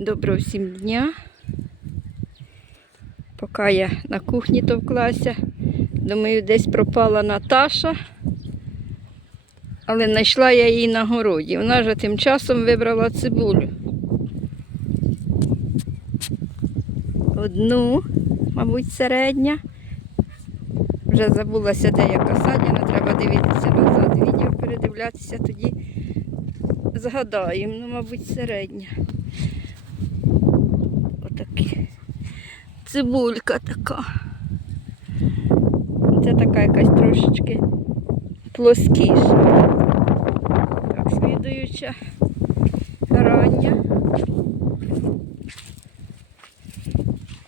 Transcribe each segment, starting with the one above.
Доброго всім дня. Поки я на кухні товклася, думаю, десь пропала Наташа. Але знайшла я її на городі. Вона вже тим часом вибрала цибулю. Одну, мабуть, середня. Вже забулася, де яка садіна, треба дивитися назад. Відео передивлятися тоді згадаємо, ну, мабуть, середня. Цибулька така. Це така якась трошечки плоскіша. Так, слідуюча рання.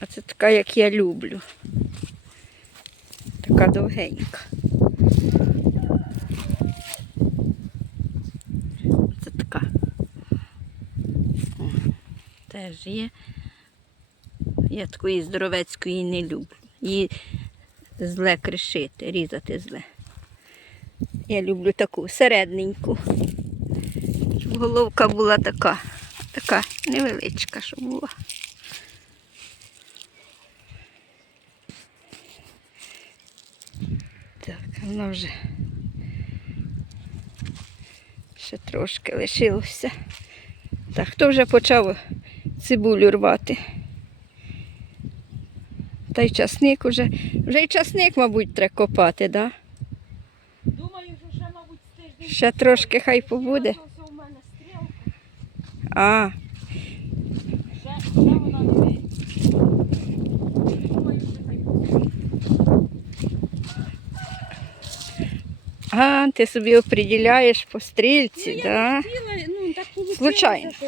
А це така, як я люблю. Така довгенька. Це така. Теж є. Я такої здоровецької не люблю. Її зле кришити, різати зле. Я люблю таку середненьку. Щоб головка була така, така невеличка, щоб була. Так, вона вже ще трошки лишилося. Так, хто вже почав цибулю рвати? Та й часник уже. Вже й часник, мабуть, треба копати, так? Да? Думаю, що ще, мабуть, тиждень. Ще трошки хай побуде. А, Ще, ще вона не. Думаю, що хай побуде. а ти собі оприділяєш по стрільці, ну, так? Да? ну так вийшло, Случайно. що.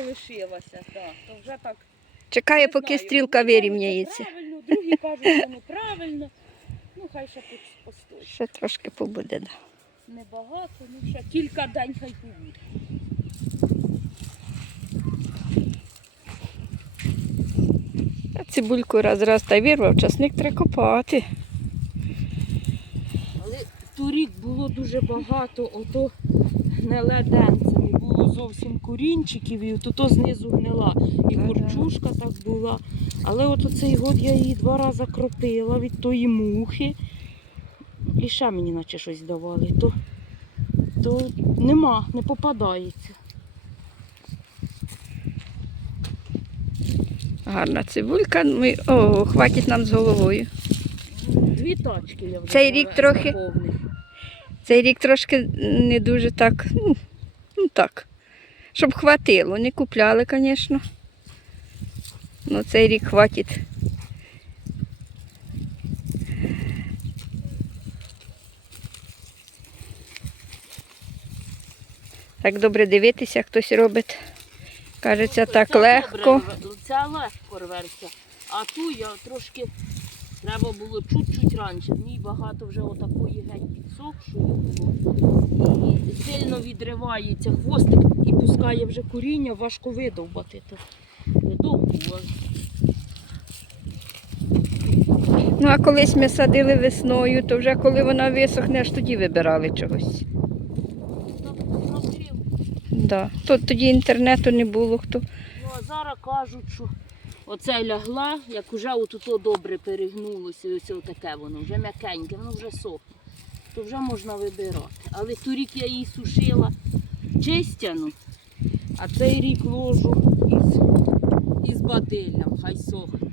Так, то вже так. Чекає, поки знаю, стрілка вирівняється. Це кажуть, що неправильно. Ну, хай ще тут постоїть. Ще трошки побуде. Да. Небагато, ну ще кілька день хай побуде. А Цибульку раз раз та й вирвав, часник треба копати. Але торік було дуже багато, ото не було зовсім корінчиків, і то, то знизу гнила. І курчушка так була. Але от цей год я її два рази кропила від тої мухи. І ще мені наче щось давали. То, то нема, не попадається. Гарна цибулька. Ми... О, хватить нам з головою. Дві тачки я вже Цей рік трохи- повних. Цей рік трошки не дуже так, ну, ну так, щоб хватило. Не купляли, звісно. Ну, цей рік хватить. Так добре дивитися, хтось робить. Кажеться, так легко. Ця легко рветься. А ту я трошки треба було чуть-чуть раніше. В ній багато вже отакої геть підсохшої було. І сильно відривається хвостик і пускає вже коріння, важко видовбати. Недовго. Ну, а колись ми садили весною, то вже коли вона висохне, аж тоді вибирали чогось. Да. То, тоді інтернету не було хто. Ну а зараз кажуть, що оце лягла, як уже отут добре перегнулося, і ось таке воно, вже м'якеньке, воно вже сохне. То вже можна вибирати. Але торік я її сушила чистяну, а цей рік ложу із, із бадиллям, хай сохне.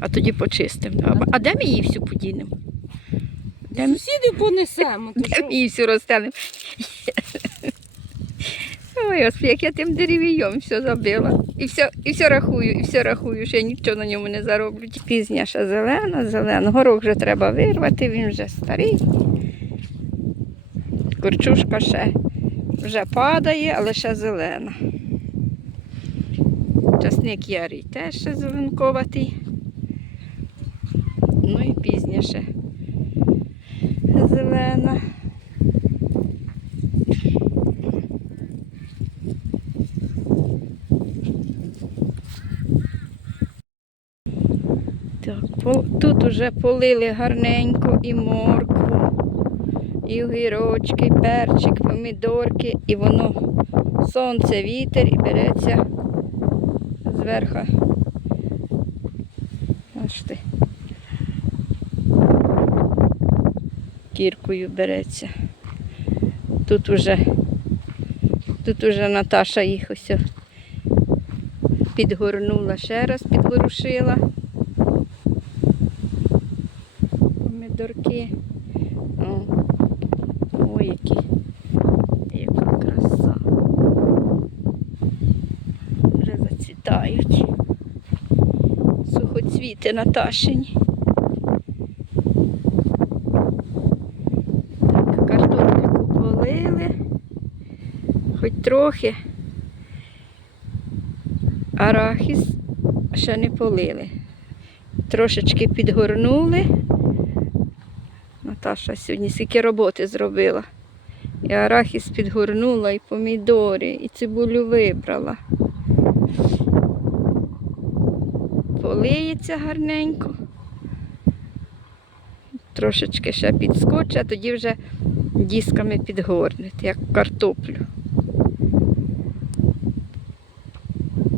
А тоді почистимо. А, а де ми її всю подінемо? Де ми, Сусідів понесемо. то де що? ми її всю розстелимо? Ой, господи, як я тим деревійом все забила. І все, і все рахую, і все рахую, що я нічого на ньому не зароблю. Пізня ще зелена, зелена. Горох вже треба вирвати, він вже старий. Курчушка ще вже падає, але ще зелена. Часник ярий теж ще зеленковатий. Ну і пізніше зелена. Так, по- уже полили гарненько і моркву, і огірочки, і перчик, помідорки, і воно сонце, вітер і береться зверху. Бачите. Кіркою береться. Тут уже, тут уже Наташа їх ось підгорнула, ще раз підворушила. Помідорки. О, ой, які, яка краса. Вже зацвітають. Сухоцвіти Наташині. Так, картопельку полили. Хоч трохи. Арахіс ще не полили. Трошечки підгорнули. Наташа сьогодні скільки роботи зробила. І арахіс підгорнула, і помідори, і цибулю вибрала. Полиється гарненько. Трошечки ще підскочить, а тоді вже дісками підгорнуть, як картоплю.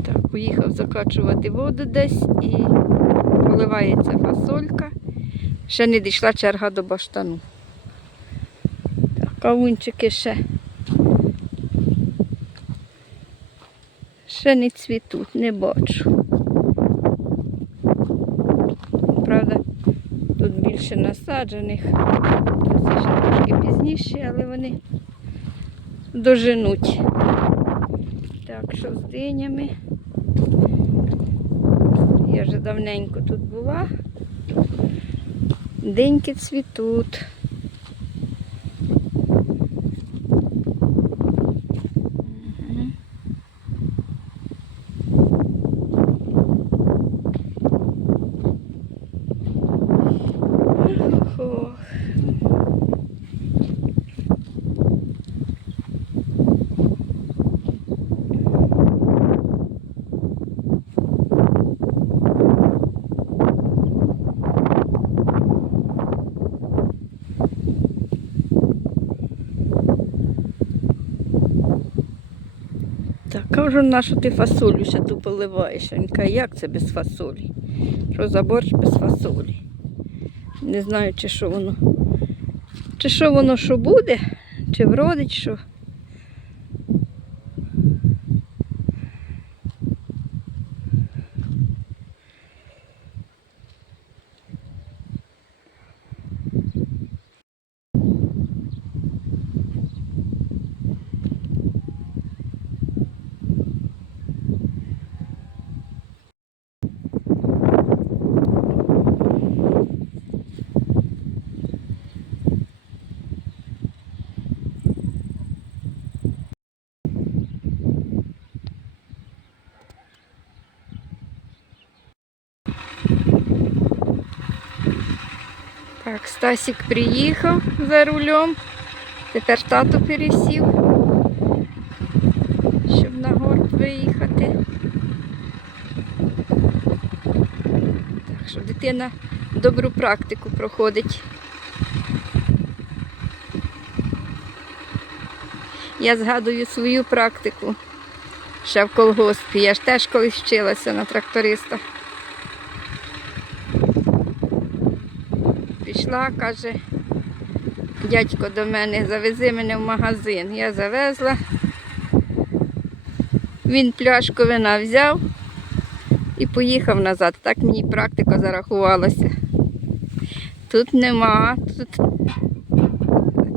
Так, поїхав закачувати воду десь і поливається фасолька. Ще не дійшла черга до баштану. Так, кавунчики ще. Ще не цвітуть, не бачу. Правда, тут більше насаджених. Це ще трошки пізніше, але вони доженуть. Так, що з динями. Я вже давненько тут була. Деньки цвітуть. Кажу, на що ти фасолю ще ту поливаєш? Він каже, як це без фасолі? Що за борщ без фасолі? Не знаю, чи що воно. Чи що воно що буде, чи вродить що. Так, Стасік приїхав за рулем. Тепер тато пересів, щоб на горб виїхати. Так що дитина добру практику проходить. Я згадую свою практику ще в колгоспі. Я ж теж колись вчилася на тракториста. Пішла, каже, дядько до мене, завези мене в магазин. Я завезла. Він пляшку вина взяв і поїхав назад. Так мені практика зарахувалася. Тут нема, тут,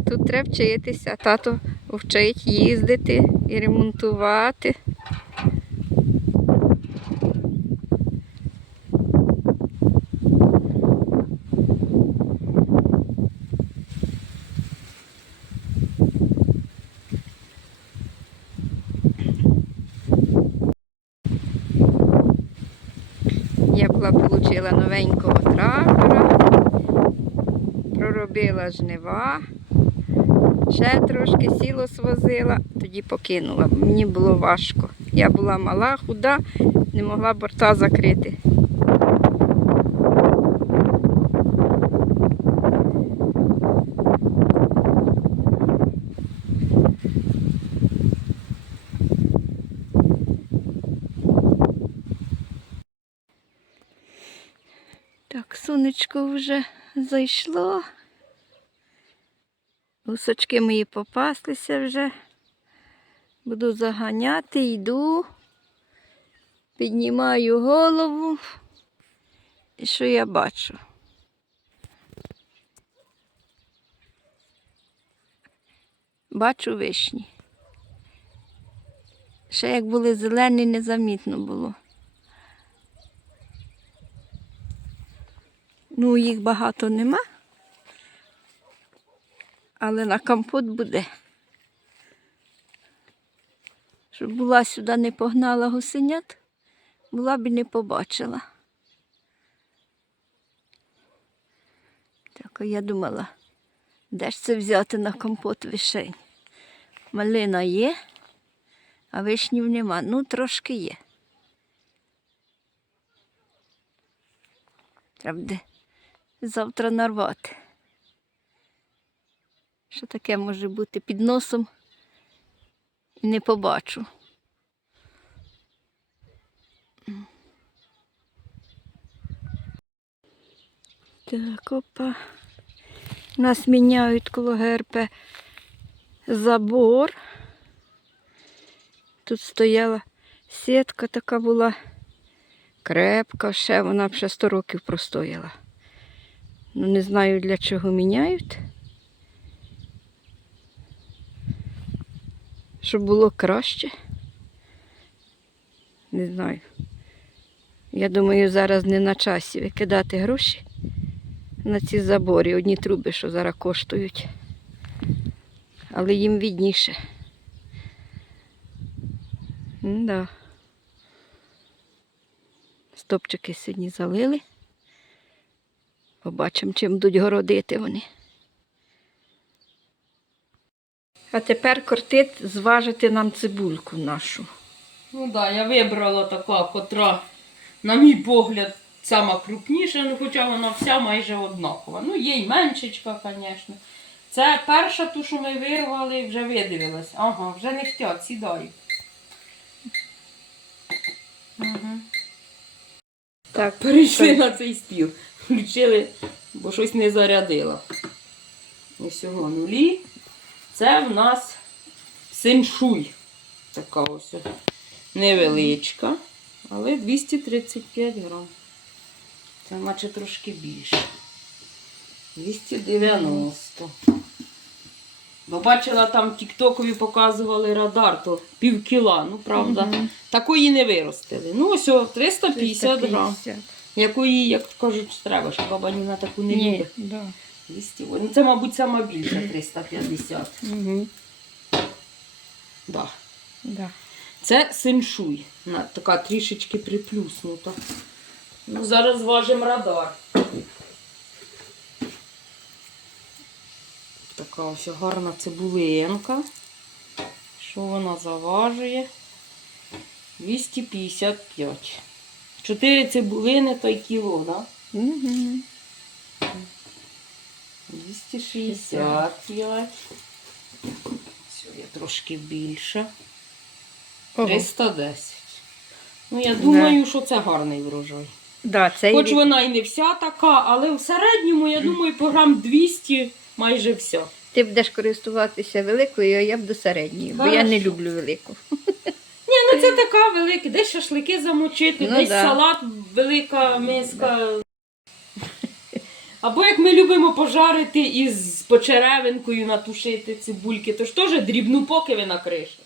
тут треба вчитися. Тато вчить їздити і ремонтувати. Була отримала новенького трактора, проробила жнива, ще трошки сіло свозила, тоді покинула. Мені було важко. Я була мала, худа, не могла борта закрити. Сонечко вже зайшло. Гусочки мої попаслися вже. Буду заганяти, йду, піднімаю голову. І що я бачу? Бачу вишні. Ще як були зелені, незамітно було. Ну, їх багато нема. Але на компот буде. Щоб була сюди не погнала гусенят, була б і не побачила. Так, я думала, де ж це взяти на компот вишень? Малина є, а вишнів нема. Ну, трошки є. Буде завтра нарвати. Що таке може бути під носом і не побачу. Так, опа. Нас міняють коло ГРП забор. Тут стояла сітка така була крепка, ще вона б ще 100 років простояла. Ну, не знаю для чого міняють. Щоб було краще. Не знаю. Я думаю, зараз не на часі викидати гроші на ці забори. Одні труби, що зараз коштують. Але їм відніше. Да. Стопчики сьогодні залили. Побачимо, чим будуть городити вони. А тепер кортить зважити нам цибульку нашу. Ну так, да, я вибрала така, котра, на мій погляд, сама крупніша, ну хоча вона вся майже однакова. Ну, є й меншечка, звісно. Це перша ту, що ми вирвали, вже видивилась. Ага, вже не хотять, сідають. Так, Перейшли на цей стіл. Включили, бо щось не зарядила. Усього нулі. Це в нас синшуй. Така ось невеличка, але 235 грам. Це наче трошки більше. 290. Бо бачила там тіктокові показували радар, то пів кіла, ну правда. Мгм. Такої не виростили. Ну ось о, 350 грам. Якої, як кажуть, треба, щоб баба Ніна таку не Ні, да. Ну, це, мабуть, сама більша 350. Угу. Да. Да. Це синшуй. Така трішечки приплюснута. Ну, зараз зважимо радар. Така ось гарна цибулинка. Що вона заважує? 255. Чотири цибулини то й кіло, так? Да? Угу. 265. Все, я трошки більше. 310. Ну, я думаю, що це гарний врожай. Да, це Хоч і... вона і не вся така, але в середньому, я думаю, по грам 200 майже все. Ти будеш користуватися великою, а я буду середньою, бо я не люблю велику. Ні, ну це така велика, десь шашлики замочити, Ну десь да. салат, велика миска. Або як ми любимо пожарити із почеревинкою натушити цибульки, то ж теж дрібну поки ви накришите.